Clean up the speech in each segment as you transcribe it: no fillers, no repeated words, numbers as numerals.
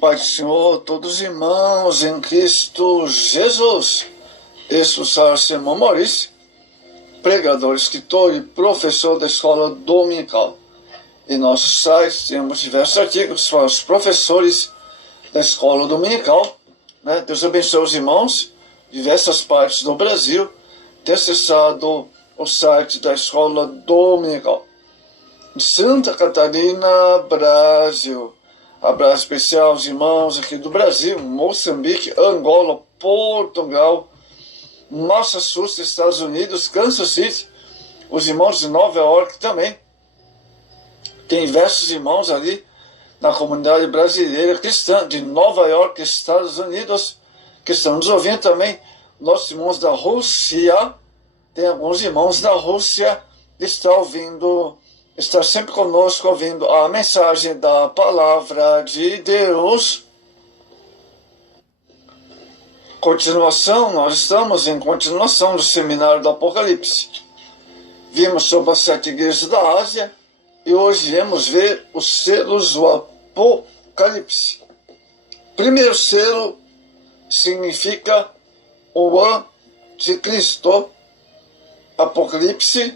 Pai do Senhor, todos os irmãos em Cristo Jesus. Este é o Sr. Maurício, pregador, escritor e professor da escola dominical. Em nosso site temos diversos artigos para os professores da escola dominical. Deus abençoe os irmãos de diversas partes do Brasil ter acessado o site da escola dominical. De Santa Catarina, Brasil. Abraço especial aos irmãos aqui do Brasil, Moçambique, Angola, Portugal, Massachusetts, Estados Unidos, Kansas City, os irmãos de Nova York também. Tem diversos irmãos ali na comunidade brasileira cristã de Nova York, Estados Unidos, que estão nos ouvindo também. Nossos irmãos da Rússia, tem alguns irmãos da Rússia que estão ouvindo, está sempre conosco ouvindo a mensagem da Palavra de Deus. Continuação, nós estamos em continuação do seminário do Apocalipse. Vimos sobre as 7 igrejas da Ásia e hoje vamos ver os selos do Apocalipse. Primeiro selo significa o Anticristo. Apocalipse,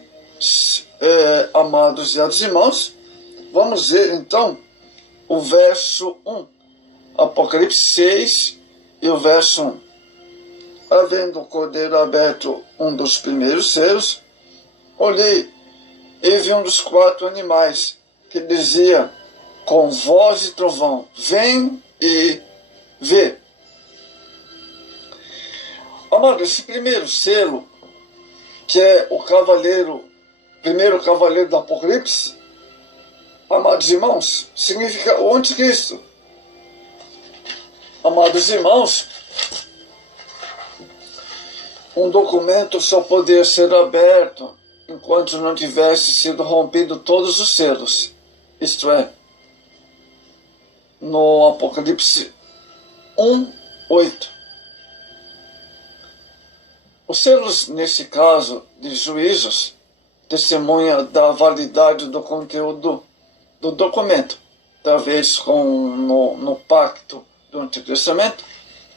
amados e amados irmãos, vamos ver então o verso 1, Apocalipse 6 e o verso 1. Havendo o cordeiro aberto um dos primeiros selos, olhei e vi um dos 4 animais que dizia com voz de trovão: vem e vê. Amado, esse primeiro selo, que é o primeiro cavaleiro do Apocalipse, amados irmãos, significa o anticristo. Amados irmãos, um documento só poderia ser aberto enquanto não tivesse sido rompido todos os selos. Isto é, no Apocalipse 1:8. Os selos, nesse caso de juízos, testemunha da validade do conteúdo do documento. Talvez no pacto do Antigo Testamento,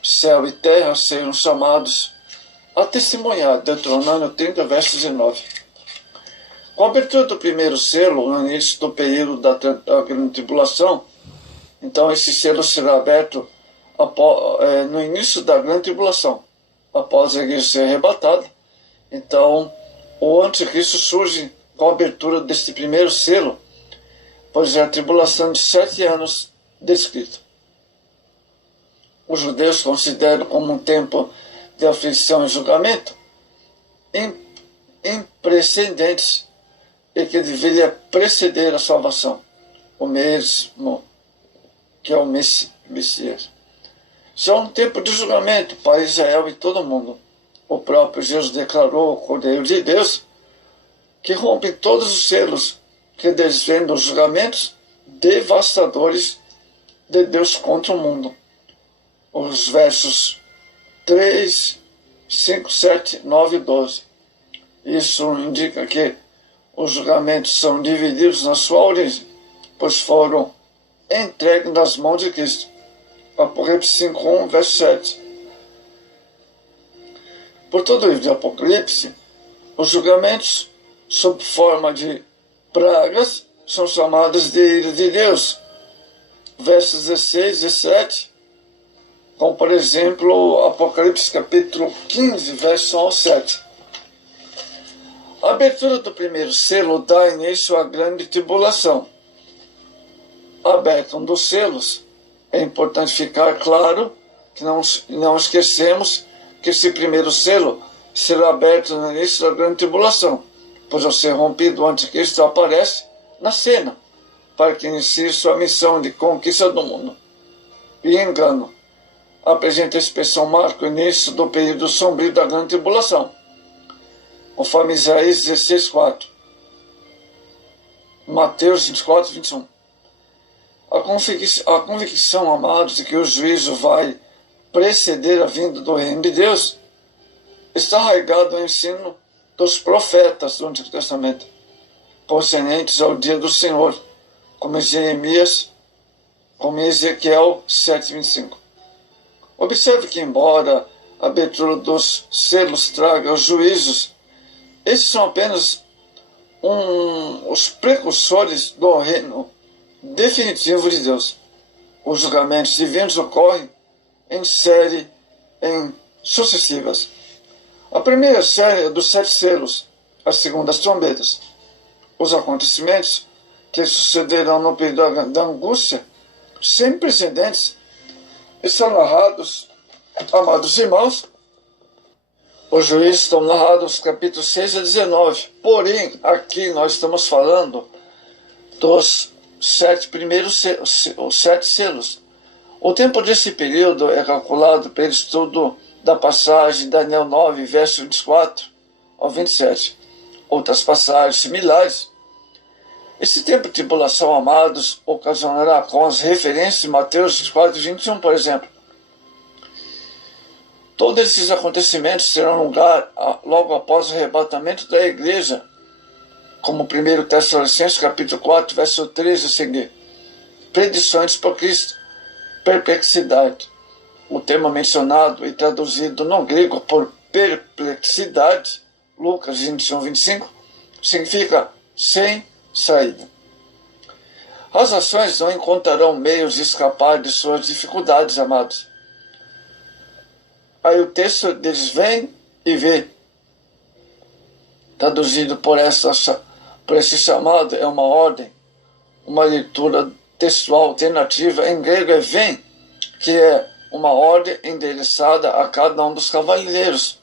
céu e terra sejam chamados a testemunhar. Deuteronômio 30, verso 19. Com a abertura do primeiro selo, no início do período da grande tribulação, então esse selo será aberto no início da grande tribulação, após a igreja ser arrebatada. Então, o anticristo surge com a abertura deste primeiro selo, pois é a tribulação de 7 anos descrita. Os judeus consideram como um tempo de aflição e julgamento imprecedentes e que deveria preceder a salvação, o mesmo que é o Messias. Só um tempo de julgamento para Israel e todo mundo. O próprio Jesus declarou o Cordeiro de Deus, que rompe todos os selos que desvendam os julgamentos devastadores de Deus contra o mundo. Os versos 3, 5, 7, 9 e 12. Isso indica que os julgamentos são divididos na sua origem, pois foram entregues nas mãos de Cristo. Apocalipse 5:1, verso 7. Por todo o livro de Apocalipse, os julgamentos, sob forma de pragas, são chamados de ira de Deus. Versos 16 e 17, como por exemplo, Apocalipse capítulo 15, verso 1 ao 7. A abertura do primeiro selo dá início à grande tribulação. Aberto um dos selos, é importante ficar claro que não esquecemos que esse primeiro selo será aberto no início da grande tribulação, pois ao ser rompido o anticristo aparece na cena, para que inicie sua missão de conquista do mundo. E engano, apresenta a expressão marca o início do período sombrio da grande tribulação, conforme Isaías 16:4, Mateus 24:21. A convicção, amados, de que o juízo vai preceder a vinda do reino de Deus está arraigado no ensino dos profetas do Antigo Testamento, concernentes ao dia do Senhor, como Jeremias como em Ezequiel 7:25. Observe que, embora a abertura dos selos traga os juízos, esses são apenas os precursores do reino definitivo de Deus. Os julgamentos divinos ocorrem em série, em sucessivas. A primeira série é dos 7 selos, a segunda as trombetas. Os acontecimentos que sucederão no período da angústia, sem precedentes, estão narrados, amados irmãos. Os juízes estão narrados capítulos 6 a 19. Porém, aqui nós estamos falando dos 7 primeiros os 7 selos. O tempo desse período é calculado pelo estudo da passagem de Daniel 9, verso 24 ao 27. Outras passagens similares. Esse tempo de tribulação, amados, ocasionará com as referências de Mateus 24 e 21, por exemplo. Todos esses acontecimentos terão lugar logo após o arrebatamento da igreja, como 1 Tessalonicenses capítulo 4, verso 13 a seguir. Predições por Cristo, perplexidade. O termo mencionado e traduzido no grego por perplexidade, Lucas 21, 25, significa sem saída. As nações não encontrarão meios de escapar de suas dificuldades, amados. Aí o texto deles vem e vê. Traduzido por esse chamado é uma ordem, uma leitura textual alternativa. Em grego é vem, que é uma ordem endereçada a cada um dos cavaleiros,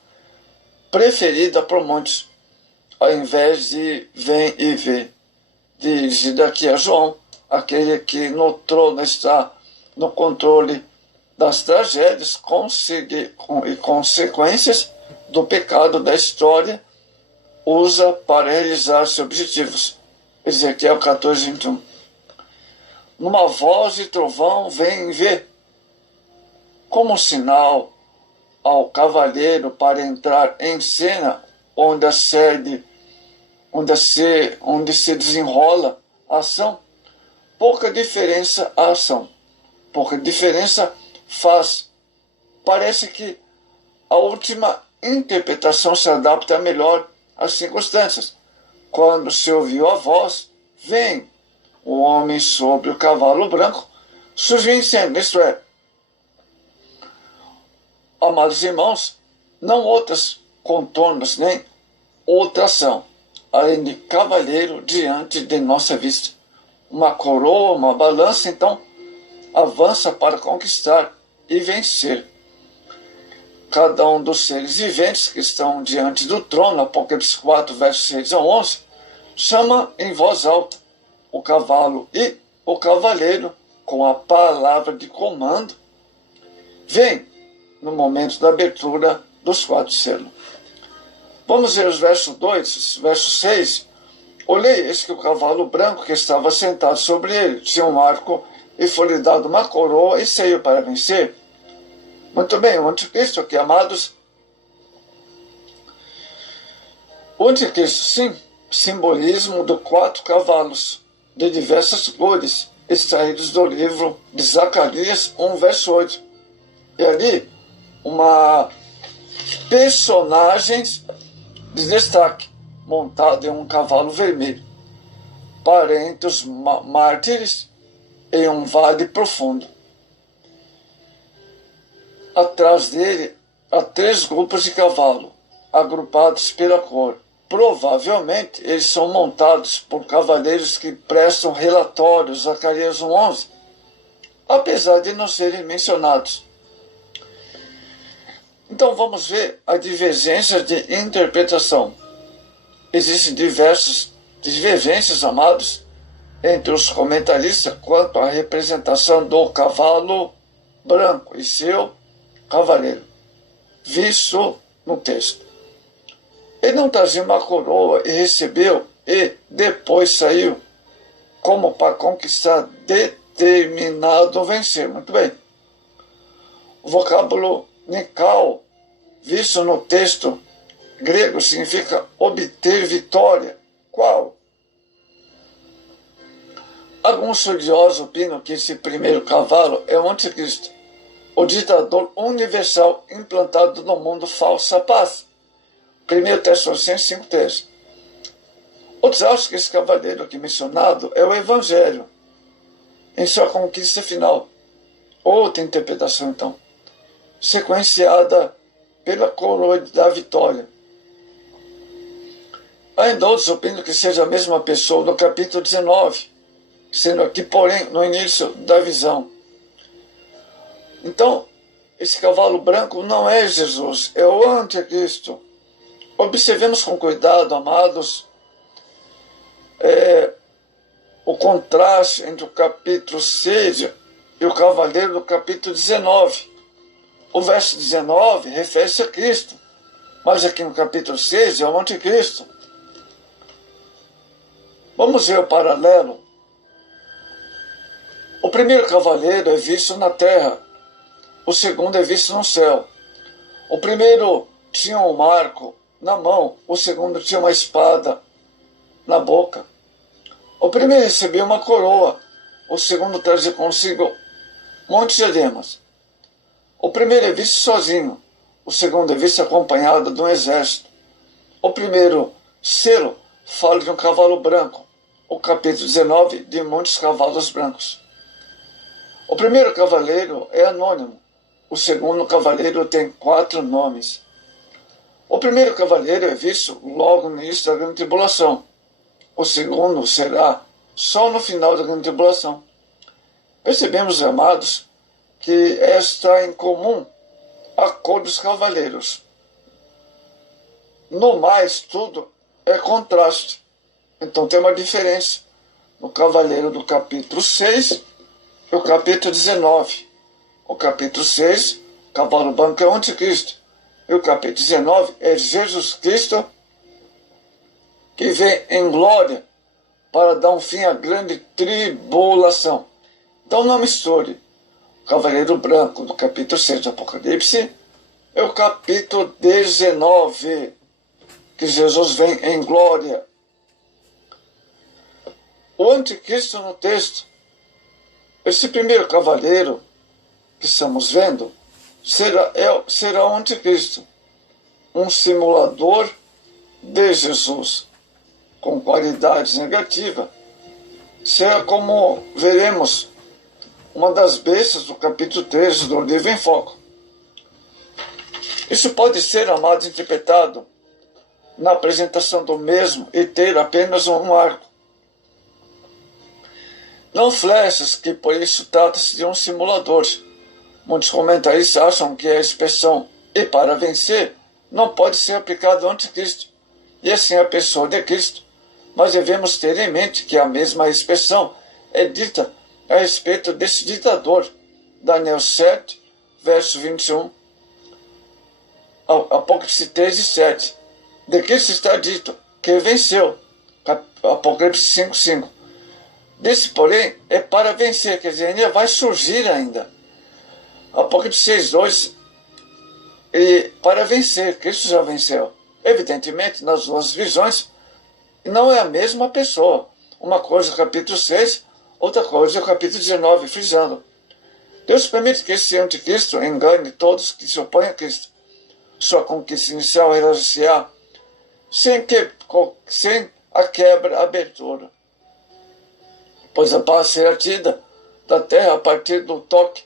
preferida por muitos, ao invés de vem e vê, dirigida aqui a João, aquele que no trono está no controle das tragédias e consequências do pecado da história, usa para realizar seus objetivos. Ezequiel 14, 21. Numa voz de trovão vem e vê, como um sinal ao cavaleiro para entrar em cena onde se desenrola a ação. Pouca diferença a ação. Pouca diferença faz. Parece que a última interpretação se adapta melhor às circunstâncias. Quando se ouviu a voz, vem o homem sobre o cavalo branco, surgiu em cena, isto é, amados irmãos, não outras contornos, nem outra ação, além de cavaleiro diante de nossa vista. Uma coroa, uma balança, então, avança para conquistar e vencer. Cada um dos seres viventes que estão diante do trono, Apocalipse 4, versos 6 a 11, chama em voz alta o cavalo e o cavaleiro com a palavra de comando. Vem no momento da abertura dos 4 selos. Vamos ver os versos 2, verso 6. Olhei, eis que o cavalo branco que estava sentado sobre ele tinha um arco e foi-lhe dado uma coroa e saiu para vencer. Muito bem, o anticristo aqui, amados. O anticristo, sim, simbolismo de 4 cavalos de diversas cores, extraídos do livro de Zacarias 1, verso 8. E ali, uma personagem de destaque, montado em um cavalo vermelho, para entre os mártires em um vale profundo. Atrás dele há 3 grupos de cavalo, agrupados pela cor. Provavelmente eles são montados por cavaleiros que prestam relatórios, Zacarias 1:11, apesar de não serem mencionados. Então vamos ver a divergência de interpretação. Existem divergências, amados, entre os comentaristas quanto à representação do cavalo branco e seu cavaleiro, visto no texto. Ele não trazia uma coroa e recebeu e depois saiu, como para conquistar determinado vencer. Muito bem. O vocábulo nikao, visto no texto grego, significa obter vitória. Qual? Alguns estudiosos opinam que esse primeiro cavalo é o anticristo, o ditador universal implantado no mundo falsa paz. 1 Tessalonicenses 5,13. Outros acham que esse cavaleiro aqui mencionado é o Evangelho, em sua conquista final. Outra interpretação, então, sequenciada pela coroa da vitória. Ainda outros opinam que seja a mesma pessoa do capítulo 19, sendo aqui, porém, no início da visão. Então, esse cavalo branco não é Jesus, é o anticristo. Observemos com cuidado, amados, o contraste entre o capítulo 6 e o cavaleiro do capítulo 19. O verso 19 refere-se a Cristo, mas aqui no capítulo 6 é o anticristo. Vamos ver o paralelo. O primeiro cavaleiro é visto na terra, o segundo é visto no céu. O primeiro tinha um marco na mão, o segundo tinha uma espada na boca. O primeiro recebia uma coroa, o segundo trazia consigo muitos diademas. O primeiro é visto sozinho, o segundo é visto acompanhado de um exército. O primeiro selo fala de um cavalo branco, o capítulo 19 de muitos cavalos brancos. O primeiro cavaleiro é anônimo, o segundo cavaleiro tem 4 nomes. O primeiro cavaleiro é visto logo no início da grande tribulação. O segundo será só no final da grande tribulação. Percebemos, amados, que está em comum a cor dos cavaleiros. No mais, tudo é contraste. Então tem uma diferença no cavaleiro do capítulo 6 e o capítulo 19. O capítulo 6, o cavalo branco é o anticristo. E o capítulo 19 é Jesus Cristo, que vem em glória para dar um fim à grande tribulação. Então não misture o cavaleiro branco do capítulo 6 do Apocalipse é o capítulo 19, que Jesus vem em glória. O anticristo no texto, esse primeiro cavaleiro que estamos vendo, será o anticristo, um simulador de Jesus, com qualidades negativas. Será, como veremos, uma das bestas do capítulo 13 do livro em foco. Isso pode ser, amado, interpretado na apresentação do mesmo e ter apenas um arco. Não flechas, que por isso trata-se de um simulador. Muitos comentaristas acham que a expressão "e para vencer" não pode ser aplicada ao anticristo, e assim a pessoa de Cristo, mas devemos ter em mente que a mesma expressão é dita a respeito desse ditador. Daniel 7, verso 21, Apocalipse 13, 7. De Cristo está dito que venceu. Apocalipse 5, 5. Desse, porém, é para vencer, quer dizer, ainda vai surgir ainda. Apocalipse 6, 2, e para vencer, Cristo já venceu. Evidentemente, nas duas visões, não é a mesma pessoa. Uma coisa é o capítulo 6, outra coisa é o capítulo 19, frisando. Deus permite que esse anticristo engane todos que se opõem a Cristo. Sua conquista inicial realizar-se-á sem a quebra, a abertura. Pois a paz será tida da terra a partir do toque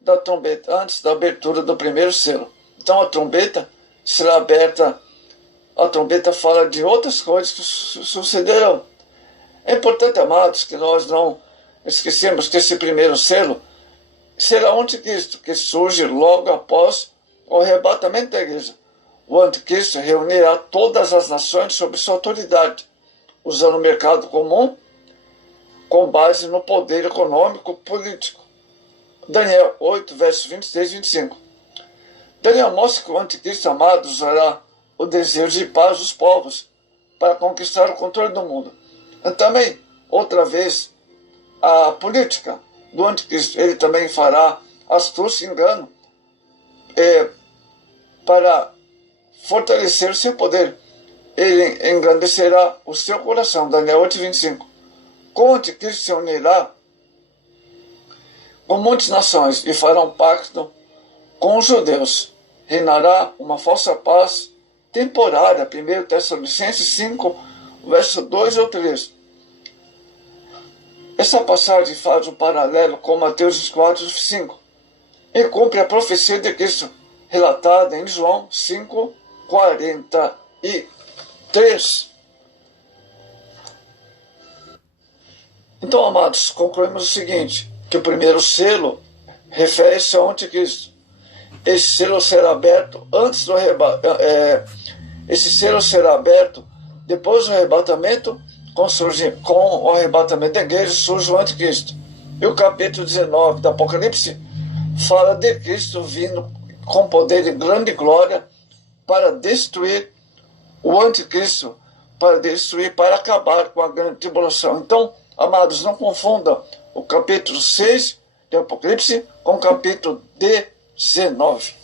da trombeta, antes da abertura do primeiro selo. Então a trombeta será aberta. A trombeta fala de outras coisas que sucederão. É importante, amados, que nós não esquecemos que esse primeiro selo será o anticristo, que surge logo após o arrebatamento da igreja. O anticristo reunirá todas as nações sob sua autoridade, usando o mercado comum com base no poder econômico político. Daniel 8, versos 23 e 25. Daniel mostra que o anticristo, amado, usará o desejo de paz dos povos para conquistar o controle do mundo. E também, outra vez, a política do anticristo. Ele também fará astúcia e engano para fortalecer o seu poder. Ele engrandecerá o seu coração. Daniel 8, 25. com o anticristo se unirá com muitas nações e fará um pacto com os judeus. Reinará uma falsa paz temporária. 1 Tessalonicenses 5, verso 2 ou 3. Essa passagem faz um paralelo com Mateus 4, 5 e cumpre a profecia de Cristo relatada em João 5, 43. Então, amados, concluímos o seguinte, que o primeiro selo refere-se ao anticristo. Esse selo será aberto antes do esse selo será aberto depois do arrebatamento. Com o arrebatamento da igreja surge o anticristo. E o capítulo 19 do Apocalipse fala de Cristo vindo com poder e grande glória para destruir o anticristo, para acabar com a grande tribulação. Então, amados, não confundam o capítulo 6 do Apocalipse com o capítulo 19.